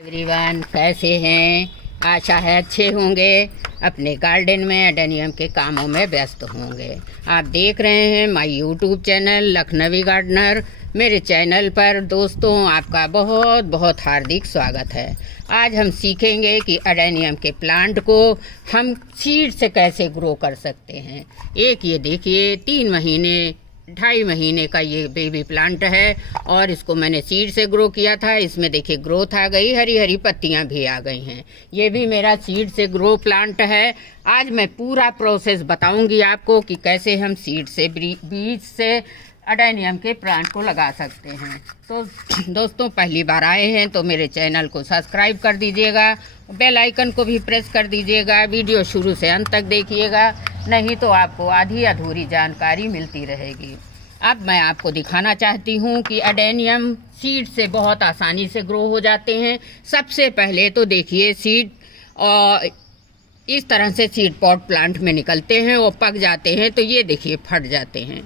Everyone कैसे हैं। आशा है अच्छे होंगे, अपने गार्डन में एडेनियम के कामों में व्यस्त होंगे। आप देख रहे हैं my YouTube channel Lakhnavi gardener. मेरे चैनल पर दोस्तों आपका बहुत बहुत हार्दिक स्वागत है। आज हम सीखेंगे कि एडेनियम के प्लांट को हम सीड से कैसे ग्रो कर सकते हैं। एक ये देखिए 2.5 महीने का ये बेबी प्लांट है और इसको मैंने सीड से ग्रो किया था। इसमें देखिए ग्रोथ आ गई, हरी हरी पत्तियां भी आ गई हैं। ये भी मेरा सीड से ग्रो प्लांट है। आज मैं पूरा प्रोसेस बताऊंगी आपको कि कैसे हम सीड से बीज से एडेनियम के प्लांट को लगा सकते हैं। तो दोस्तों पहली बार आए हैं तो मेरे चैनल को सब्सक्राइब कर दीजिएगा, बेल आइकन को भी प्रेस कर दीजिएगा। वीडियो शुरू से अंत तक देखिएगा, नहीं तो आपको आधी अधूरी जानकारी मिलती रहेगी। अब मैं आपको दिखाना चाहती हूँ कि एडेनियम सीड से बहुत आसानी से ग्रो हो जाते हैं। सबसे पहले तो देखिए सीड और इस तरह से सीड पॉट प्लांट में निकलते हैं और पक जाते हैं, तो ये देखिए फट जाते हैं।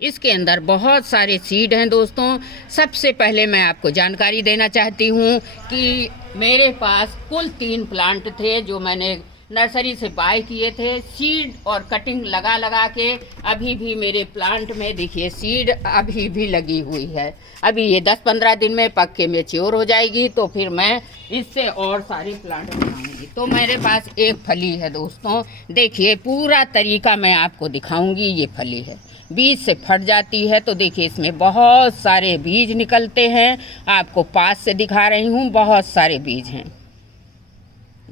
इसके अंदर बहुत सारे सीड हैं दोस्तों। सबसे पहले मैं आपको जानकारी देना चाहती हूँ कि मेरे पास कुल 3 प्लांट थे जो मैंने नर्सरी से बाय किए थे। सीड और कटिंग लगा लगा के अभी भी मेरे प्लांट में देखिए सीड अभी भी लगी हुई है। अभी ये 10-15 दिन में पक के मैच्योर हो जाएगी, तो फिर मैं इससे और सारे प्लांट बनाऊंगी। तो मेरे पास एक फली है दोस्तों, देखिए पूरा तरीका मैं आपको दिखाऊंगी। ये फली है, बीज से फट जाती है, तो देखिए इसमें बहुत सारे बीज निकलते हैं। आपको पास से दिखा रही हूँ, बहुत सारे बीज हैं।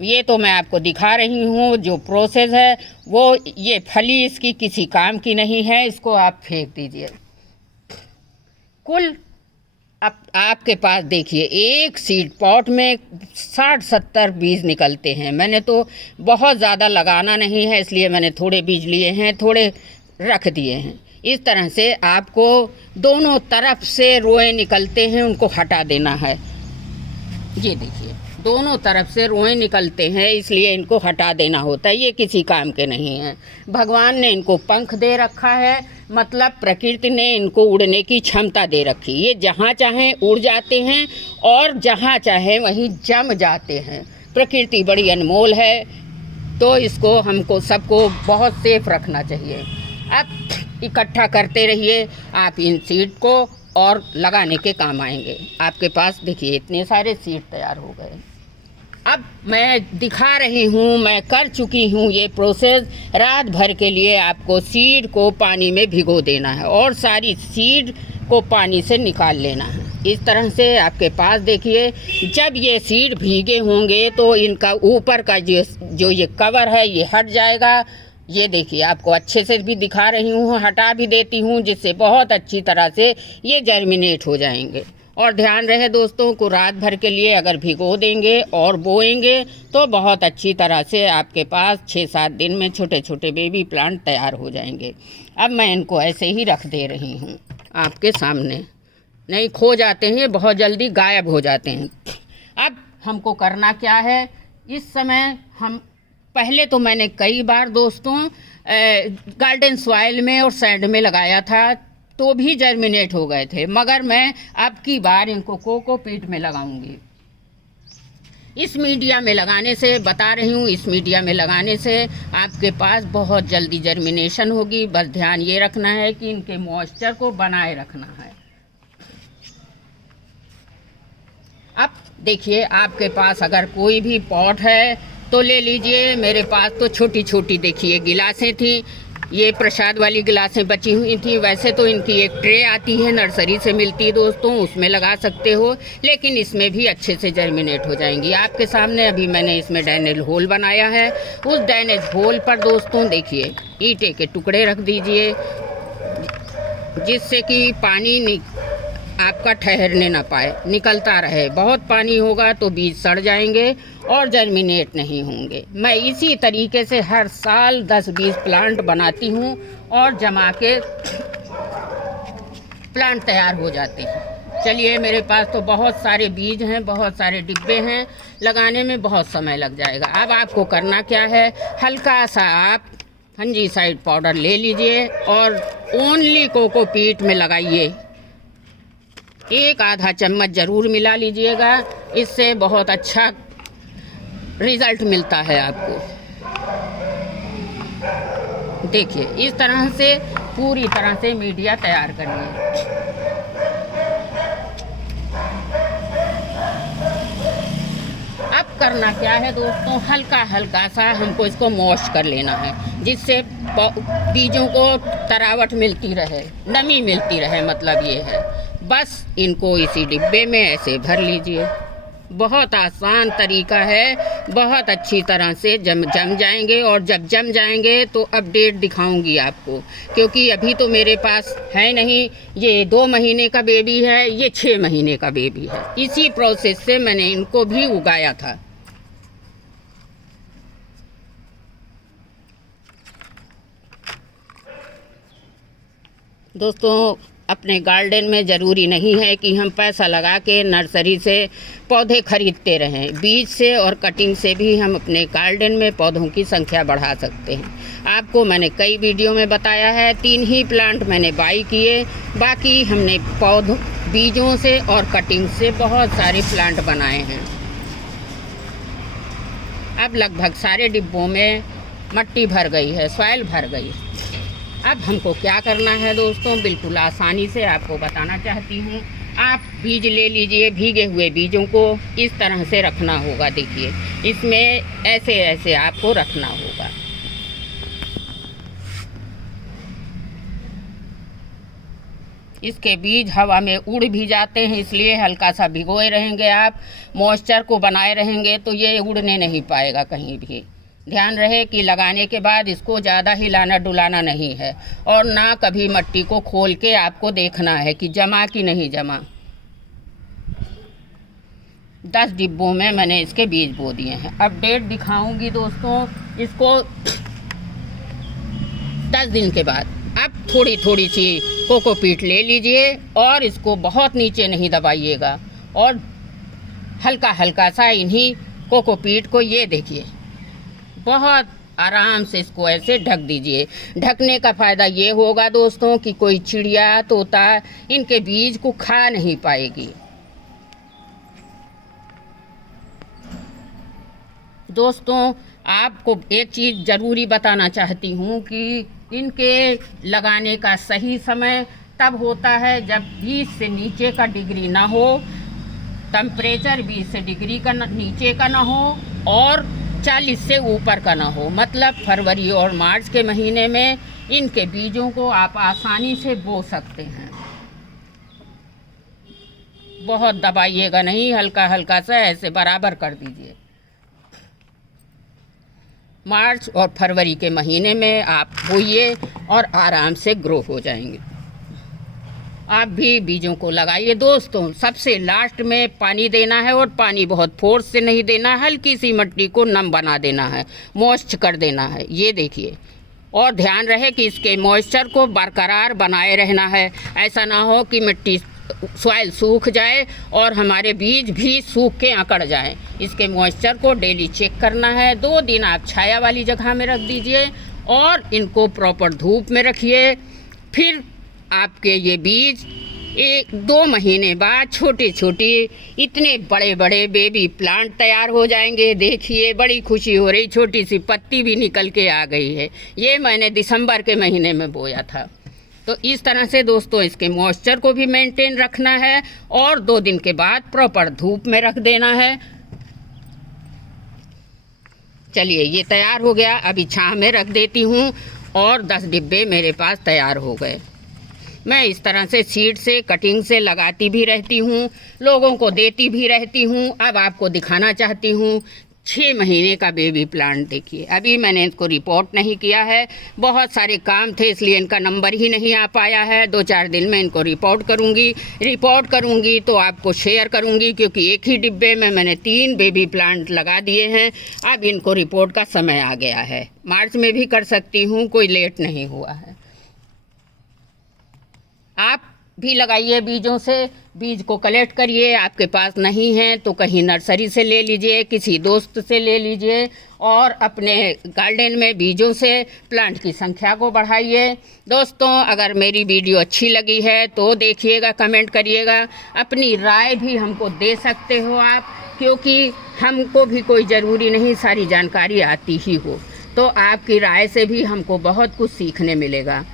ये तो मैं आपको दिखा रही हूँ जो प्रोसेस है वो। ये फली इसकी किसी काम की नहीं है, इसको आप फेंक दीजिए। कुल अब आपके पास देखिए एक सीड पॉट में 60-70 बीज निकलते हैं। मैंने तो बहुत ज़्यादा लगाना नहीं है, इसलिए मैंने थोड़े बीज लिए हैं, थोड़े रख दिए हैं। इस तरह से आपको दोनों तरफ से रोएं निकलते हैं, उनको हटा देना है। ये देखिए दोनों तरफ से रोएं निकलते हैं, इसलिए इनको हटा देना होता है। ये किसी काम के नहीं हैं। भगवान ने इनको पंख दे रखा है, मतलब प्रकृति ने इनको उड़ने की क्षमता दे रखी। ये जहाँ चाहें उड़ जाते हैं और जहाँ चाहें वहीं जम जाते हैं। प्रकृति बड़ी अनमोल है, तो इसको हमको सबको बहुत सेफ रखना चाहिए। अब इकट्ठा करते रहिए आप इन सीड को, और लगाने के काम आएंगे। आपके पास देखिए इतने सारे सीड तैयार हो गए। अब मैं दिखा रही हूँ, मैं कर चुकी हूँ ये प्रोसेस। रात भर के लिए आपको सीड को पानी में भिगो देना है और सारी सीड को पानी से निकाल लेना है। इस तरह से आपके पास देखिए जब ये सीड भीगे होंगे तो इनका ऊपर का जो ये कवर है ये हट जाएगा। ये देखिए आपको अच्छे से भी दिखा रही हूँ, हटा भी देती हूँ, जिससे बहुत अच्छी तरह से ये जर्मिनेट हो जाएंगे। और ध्यान रहे दोस्तों को रात भर के लिए अगर भिगो देंगे और बोएंगे तो बहुत अच्छी तरह से आपके पास 6-7 दिन में छोटे छोटे बेबी प्लांट तैयार हो जाएंगे। अब मैं इनको ऐसे ही रख दे रही हूँ आपके सामने। नहीं खो जाते हैं, बहुत जल्दी गायब हो जाते हैं। अब हमको करना क्या है इस समय। हम पहले तो मैंने कई बार दोस्तों गार्डन सॉइल में और सैंड में लगाया था, तो भी जर्मिनेट हो गए थे, मगर मैं अब की बार इनको कोकोपीट में लगाऊंगी। इस मीडिया में लगाने से, बता रही हूँ, इस मीडिया में लगाने से आपके पास बहुत जल्दी जर्मिनेशन होगी। बस ध्यान ये रखना है कि इनके मॉइस्चर को बनाए रखना है। अब देखिए आपके पास अगर कोई भी पॉट है तो ले लीजिए। मेरे पास तो छोटी छोटी देखिए गिलासें थी, ये प्रसाद वाली गिलासें बची हुई थी। वैसे तो इनकी एक ट्रे आती है, नर्सरी से मिलती है दोस्तों, उसमें लगा सकते हो, लेकिन इसमें भी अच्छे से जर्मिनेट हो जाएंगी। आपके सामने अभी मैंने इसमें ड्रेनेज होल बनाया है। उस ड्रेनेज होल पर दोस्तों देखिए ईंटे के टुकड़े रख दीजिए, जिससे कि पानी आपका ठहरने ना पाए, निकलता रहे। बहुत पानी होगा तो बीज सड़ जाएंगे और जर्मिनेट नहीं होंगे। मैं इसी तरीके से हर साल 10-20 प्लांट बनाती हूँ और जमा के प्लांट तैयार हो जाते हैं। चलिए मेरे पास तो बहुत सारे बीज हैं, बहुत सारे डिब्बे हैं, लगाने में बहुत समय लग जाएगा। अब आपको करना क्या है, हल्का सा आप फंजीसाइड पाउडर ले लीजिए और ओनली कोकोपीट में लगाइए। एक आधा चम्मच ज़रूर मिला लीजिएगा, इससे बहुत अच्छा रिज़ल्ट मिलता है आपको। देखिए इस तरह से पूरी तरह से मीडिया तैयार करिए। अब करना क्या है दोस्तों, हल्का हल्का सा हमको इसको वॉश कर लेना है, जिससे बीजों को तरावट मिलती रहे, नमी मिलती रहे, मतलब ये है। बस इनको इसी डिब्बे में ऐसे भर लीजिए। बहुत आसान तरीका है, बहुत अच्छी तरह से जम जाएंगे, और जब जम जाएंगे तो अपडेट दिखाऊंगी आपको, क्योंकि अभी तो मेरे पास है नहीं। ये 2 महीने का बेबी है, ये 6 महीने का बेबी है। इसी प्रोसेस से मैंने इनको भी उगाया था। दोस्तों अपने गार्डन में ज़रूरी नहीं है कि हम पैसा लगा के नर्सरी से पौधे खरीदते रहें। बीज से और कटिंग से भी हम अपने गार्डन में पौधों की संख्या बढ़ा सकते हैं। आपको मैंने कई वीडियो में बताया है, 3 ही प्लांट मैंने बाई किए, बाकी हमने पौधों बीजों से और कटिंग से बहुत सारे प्लांट बनाए हैं। अब लगभग सारे डिब्बों में मिट्टी भर गई है, सॉइल भर गई। अब हमको क्या करना है दोस्तों, बिल्कुल आसानी से आपको बताना चाहती हूँ। आप बीज ले लीजिए, भीगे हुए बीजों को इस तरह से रखना होगा। देखिए इसमें ऐसे ऐसे आपको रखना होगा। इसके बीज हवा में उड़ भी जाते हैं, इसलिए हल्का सा भिगोए रहेंगे आप, मॉइस्चर को बनाए रहेंगे तो ये उड़ने नहीं पाएगा कहीं भी। ध्यान रहे कि लगाने के बाद इसको ज़्यादा हिलाना डुलाना नहीं है, और ना कभी मिट्टी को खोल के आपको देखना है कि जमा कि नहीं जमा। 10 डिब्बों में मैंने इसके बीज बो दिए हैं। अपडेट दिखाऊंगी दोस्तों इसको 10 दिन के बाद। अब थोड़ी थोड़ी सी कोकोपीट ले लीजिए, और इसको बहुत नीचे नहीं दबाइएगा, और हल्का हल्का सा इन्हीं कोकोपीट को, ये देखिए, बहुत आराम से इसको ऐसे ढक दीजिए। ढकने का फ़ायदा ये होगा दोस्तों कि कोई चिड़िया तोता इनके बीज को खा नहीं पाएगी। दोस्तों आपको एक चीज़ ज़रूरी बताना चाहती हूँ कि इनके लगाने का सही समय तब होता है जब 20 से नीचे का डिग्री ना हो, टेम्परेचर 20 से डिग्री का नीचे का ना हो, और 40 से ऊपर का ना हो। मतलब फरवरी और मार्च के महीने में इनके बीजों को आप आसानी से बो सकते हैं। बहुत दबाइएगा नहीं, हल्का हल्का सा ऐसे बराबर कर दीजिए। मार्च और फरवरी के महीने में आप बोइए और आराम से ग्रो हो जाएंगे। आप भी बीजों को लगाइए। दोस्तों सबसे लास्ट में पानी देना है, और पानी बहुत फोर्स से नहीं देना, हल्की सी मिट्टी को नम बना देना है, मॉइस्ट कर देना है। ये देखिए, और ध्यान रहे कि इसके मॉइस्चर को बरकरार बनाए रहना है। ऐसा ना हो कि मिट्टी सॉइल सूख जाए और हमारे बीज भी सूख के अकड़ जाएं। इसके मॉइस्चर को डेली चेक करना है। 2 दिन आप छाया वाली जगह में रख दीजिए, और इनको प्रॉपर धूप में रखिए। फिर आपके ये बीज 1-2 महीने बाद छोटे छोटे इतने बड़े बड़े बेबी प्लांट तैयार हो जाएंगे। देखिए बड़ी खुशी हो रही, छोटी सी पत्ती भी निकल के आ गई है। ये मैंने दिसंबर के महीने में बोया था। तो इस तरह से दोस्तों इसके मॉइस्चर को भी मेंटेन रखना है, और 2 दिन के बाद प्रॉपर धूप में रख देना है। चलिए ये तैयार हो गया, अभी छांव में रख देती हूँ, और 10 डिब्बे मेरे पास तैयार हो गए। मैं इस तरह से सीड से कटिंग से लगाती भी रहती हूँ, लोगों को देती भी रहती हूँ। अब आपको दिखाना चाहती हूँ 6 महीने का बेबी प्लांट। देखिए अभी मैंने इसको रिपोर्ट नहीं किया है, बहुत सारे काम थे इसलिए इनका नंबर ही नहीं आ पाया है। 2-4 दिन में इनको रिपोर्ट करूँगी तो आपको शेयर करूँगी, क्योंकि एक ही डिब्बे में मैंने 3 बेबी प्लांट लगा दिए हैं। अब इनको रिपोर्ट का समय आ गया है, मार्च में भी कर सकती हूँ, कोई लेट नहीं हुआ है। आप भी लगाइए बीजों से, बीज को कलेक्ट करिए। आपके पास नहीं है तो कहीं नर्सरी से ले लीजिए, किसी दोस्त से ले लीजिए और अपने गार्डन में बीजों से प्लांट की संख्या को बढ़ाइए। दोस्तों, अगर मेरी वीडियो अच्छी लगी है तो देखिएगा, कमेंट करिएगा, अपनी राय भी हमको दे सकते हो आप, क्योंकि हमको भी कोई ज़रूरी नहीं सारी जानकारी आती ही हो, तो आपकी राय से भी हमको बहुत कुछ सीखने मिलेगा।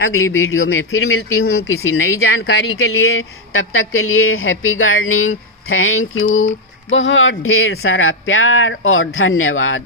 अगली वीडियो में फिर मिलती हूँ किसी नई जानकारी के लिए। तब तक के लिए हैप्पी गार्डनिंग, थैंक यू, बहुत ढेर सारा प्यार और धन्यवाद।